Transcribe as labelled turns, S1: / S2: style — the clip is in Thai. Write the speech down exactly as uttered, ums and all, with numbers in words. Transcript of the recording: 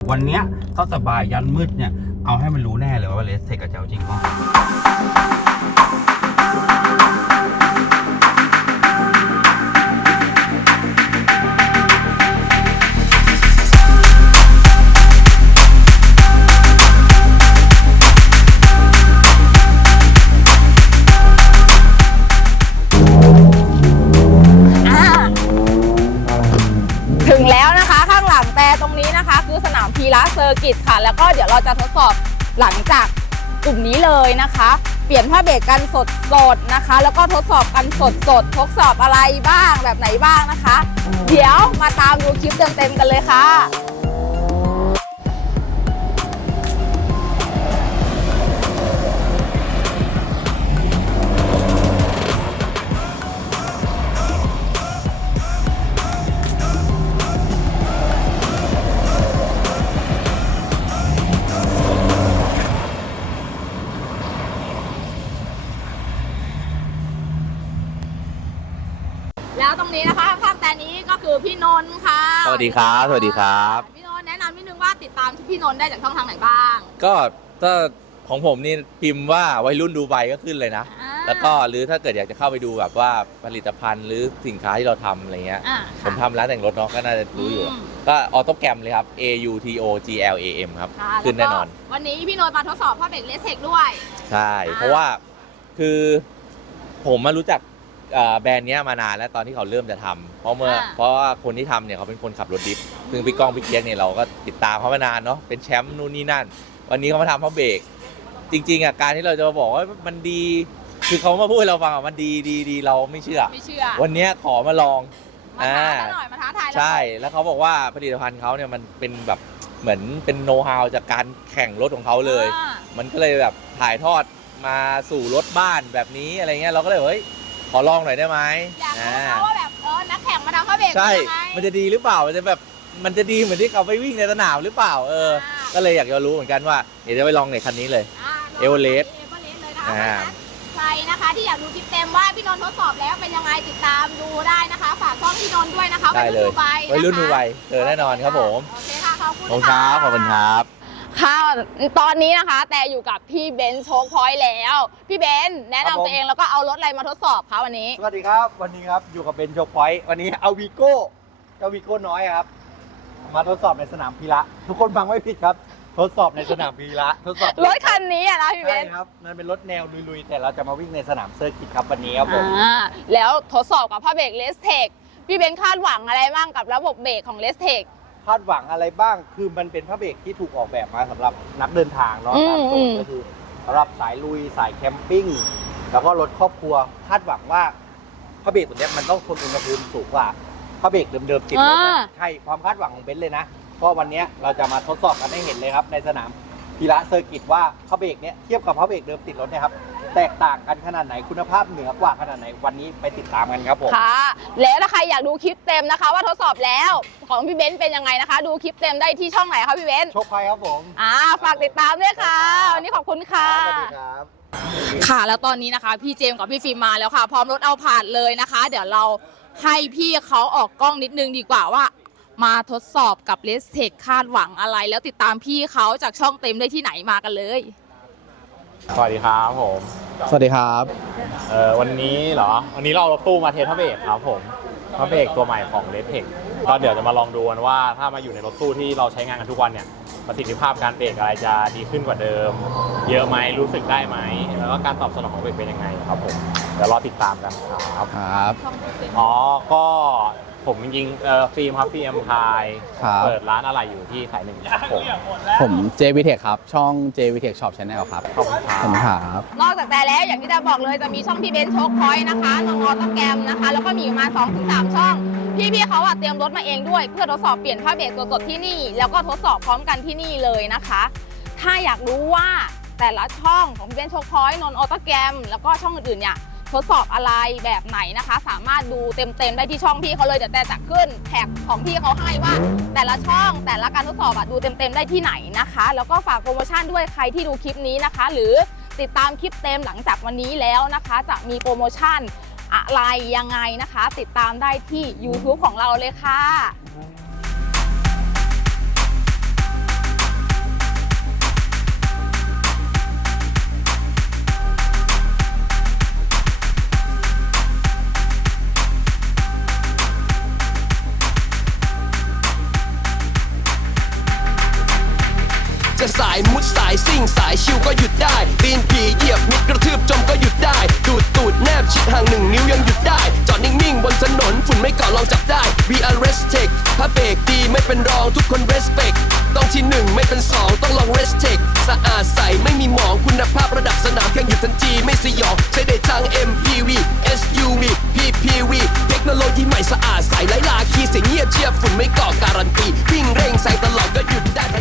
S1: วันเนี้ยเขาสบายยันมืดเนี่ยเอาให้มันรู้แน่เลยว่าเลสเทคกับเจ้าจริงเขา
S2: ถึงแล้วนะคะข้างหลังแต่ตรงนี้นะคะคือสนามพีระเซอร์กิตค่ะแล้วก็เดี๋ยวเราจะทดสอบหลังจากกลุ่มนี้เลยนะคะเปลี่ยนผ้าเบรกกันสดสดนะคะแล้วก็ทดสอบกันสดสดทดสอบอะไรบ้างแบบไหนบ้างนะคะเดี๋ยวมาตามดูคลิปเต็มๆกันเลยค่ะแล้วตรงนี้นะคะข้างแต่นี้ก็คือพี่นนท์ค่ะ
S3: สวัสดีครับสวัสดีครับ
S2: พี่นนท์แนะนำนิดนึงว่าติดตามพี่นนท์ได้จากช่องทางไหนบ้าง
S3: ก็ถ้าของผมนี่พิมพ์ว่าวัยรุ่นดูไบก็ขึ้นเลยนะแล้วก็หรือถ้าเกิดอยากจะเข้าไปดูแบบว่าผลิตภัณฑ์หรือสินค้าที่เราทำอะไรเงี้ยผมทำร้านแต่งรถเนาะก็น่าจะรู้อยู่ก็ออโต้แกรมเลยครับ A U T O G L A M ครับขึ้นแน่นอน
S2: วันนี้พี่นนท์มาทดสอบผ้าเบรกเลสเทคด้วย
S3: ใช่เพราะว่าคือผมมารู้จักแบรนด์นี้มานานแล้วตอนที่เขาเริ่มจะทำเพราะเมื่อเพราะว่าคนที่ทำเนี่ยเขาเป็นคนขับรถดิฟซึ่งพี่ก้องพี่เกียกเนี่ยเราก็ติดตามเขามานานเนาะเป็นแชมป์นู่นนี่นั่นวันนี้เขามาทำผ้าเบรกจริงๆอ่ะการที่เราจะมาบอกว่ามันดีคือเขามาพูดให้เราฟังอ่ะมันดีดีดีเราไม่เชื่อ
S2: ไม่เชื่อ
S3: วันนี้ขอมาลอง
S2: มาท้าหน่อยมาท้าทาย
S3: ใช่แล้วเขาบอกว่าผลิตภัณฑ์เขาเนี่ยมันเป็นแบบเหมือนเป็นโน้ตฮาวจากการแข่งรถของเขาเลยมันก็เลยแบบถ่ายทอดมาสู่รถบ้านแบบนี้อะไรเงี้ยเราก็เลยเฮ้ยขอลองหน่อยได้ไหม
S2: อยากรู้ว่าแบบเออนักแข่งมาทำผ้าเบรก
S3: ใช่มันจะดีหรือเปล่ามันจะแบบมันจะดีเหมือนที่เขาไปวิ่งในสนามหรือเปล่าเออก็เลยอยากจะรู้เหมือนกันว่าเดี๋ยวจะไปลองในคันนี้เลยเอเวอเรสต์
S2: ใครนะคะที่อยากดูคลิปเต็มว่าพี่นนท์ทดสอบแล้วเป็นยังไงติดตามดูได้นะคะฝากช่องพี่นนท์ด้วยนะคะ
S3: ได้เลยวัยรุ่นดูไบเจอแน่นอนครับผม
S2: โอเคค่ะขอบคุณ
S3: ขอบคุณครับขอบคุณครับ
S2: ค่ะตอนนี้นะคะแต่อยู่กับพี่เบนซ์โชคพอยต์แล้วพี่เบนซ์แนะนำตัวเองแล้วก็เอารถอะไรมาทดสอบคะวันนี้
S1: สวัสดีครับวันนี้ครับอยู่กับเบนซ์โชคพอยต์วันนี้เอาวีโก้เจ้าวีโก้น้อยครับมาทดสอบในสนามพีระทุกคนฟังไม่ผิดครับทดสอบในสนามพีระทดสอบ
S2: รถคันนี้อะนะพี่เบนซ์
S1: ใช่ครับมันเป็นรถแนวลุยๆแต่เราจะมาวิ่งในสนามเซอร์กิตครับวันนี้ครับผม
S2: แล้วทดสอบกับผ้าเบรกเลสเทคพี่เบนซ์คาดหวังอะไรบ้างกับระบบเบรกของเลสเทค
S1: คาดหวังอะไรบ้างคือมันเป็นผ้าเบรกที่ถูกออกแบบมาสำหรับนักเดินทางเนาะตามตัวก็คือสำหรับสายลุยสายแคมปิ้งแล้วก็รถครอบครัวคาดหวังว่าผ้าเบรกตัวนี้มันต้องทนอุณหภูมิสูงกว่าผ้าเบรกเดิมๆติดรถใช่ความคาดหวังของเบนซ์เลยนะเพราะวันนี้เราจะมาทดสอบกันให้เห็นเลยครับในสนามพีระเซอร์กิตว่าผ้าเบรกเนี้ยเทียบกับผ้าเบรกเดิมติดรถเนี่ยครับแตกต่างกันขนาดไหนคุณภาพเหนือกว่าขนาดไหนวันนี้ไปติดตามกันครับผม
S2: ค่ะแล้วถ้าใครอยากดูคลิปเต็มนะคะว่าทดสอบแล้วของพี่เบนซ์เป็นยังไงนะคะดูคลิปเต็มได้ที่ช่องไหนคะพี่เบนซ์
S1: โชคภัยครับผม
S2: อ่าฝากติดตามด้วยค่ะวันนี้ขอบคุณค่ะ
S1: สวัสดีครับ
S2: ค่ะแล้วตอนนี้นะคะพี่เจมส์กับพี่ฟิล์มมาแล้วค่ะพร้อมรถเอาผ่านเลยนะคะเดี๋ยวเราให้พี่เขาออกกล้องนิดนึงดีกว่าว่ามาทดสอบกับเลสเทคคาดหวังอะไรแล้วติดตามพี่เขาจากช่องเต็มได้ที่ไหนมากันเลย
S4: สวัสดีครับผม
S1: สวัสดีครับ
S4: เอ่อวันนี้เหรอวันนี้เราเอารถตู้มาเทสผ้าเบรกครับผมผ้าเบรกตัวใหม่ของเลสเทคก็เดี๋ยวจะมาลองดูกันว่าถ้ามาอยู่ในรถตู้ที่เราใช้งานกันทุกวันเนี่ยประสิทธิภาพการเบรกอะไรจะดีขึ้นกว่าเดิมเยอะไหมรู้สึกได้ไหมแล้วก็การตอบสนองของเบรกเป็นยังไงครับผมเดี๋ยวรอติดตามกันครับ
S1: ครับ
S4: อ๋อก็ผมจริงๆเอ่อฟิล์มครับฟิล์มพายเปิดร้านอะไรอยู่ที่สายหนึ่งผม
S5: ผม เจ วี เทค ครับช่อง เจ วี เทค Shop Channel ครับ
S4: ขอบคุณ
S5: ครับ
S2: นอกจากแต่แล้วอย่างที่จะบอกเลยจะมีช่องพี่เบนซ์โชคพอยต์นะคะน้องออโต้แกรมนะคะแล้วก็มีอยู่มา สองถึงสาม ช่องพี่ๆเขาอะเตรียมรถมาเองด้วยเพื่อทดสอบเปลี่ยนผ้าเบรกสดๆที่นี่แล้วก็ทดสอบพร้อมกันที่นี่เลยนะคะถ้าอยากรู้ว่าแต่ละช่องของพี่เบนซ์โชคพอยต์นนท์ออโต้แกรมแล้วก็ช่องอื่นๆเนี่ยทดสอบอะไรแบบไหนนะคะสามารถดูเต็มๆได้ที่ช่องพี่เขาเลยเดี๋ยวแต่จะขึ้นแท็กของพี่เขาให้ว่าแต่ละช่องแต่ละการทดสอบดูเต็มๆได้ที่ไหนนะคะแล้วก็ฝากโปรโมชั่นด้วยใครที่ดูคลิปนี้นะคะหรือติดตามคลิปเต็มหลังจากวันนี้แล้วนะคะจะมีโปรโมชั่นอะไรยังไงนะคะติดตามได้ที่ ยูทูบ ของเราเลยค่ะ
S6: จะสายมุดสายซิ่งสายชิวก็หยุดได้ตีนผีเหยียบมิดกระทืบจมก็หยุดได้ดูดตูดแนบชิดห่างหนึ่งนิ้วยังหยุดได้จอดนิ่งๆบนถนนฝุ่นไม่เกาะลองจับได้ We are respect พระเบรกดีไม่เป็นรองทุกคน respect ต้องที่หนึ่งไม่เป็นสองต้องลอง respect สะอาดใสไม่มีหมองคุณภาพระดับสนามแข่งหยุดทันทีไม่สยองใช้ได้ทั้ง เอ็ม พี วี เอส ยู วี พี พี วี เทคโนโลยีใหม่สะอาดใสไร้ลาคีเสียงเงียบเชียบฝุ่นไม่ก่อการันตีวิ่งเร่งแซงตลอดก็หยุดได้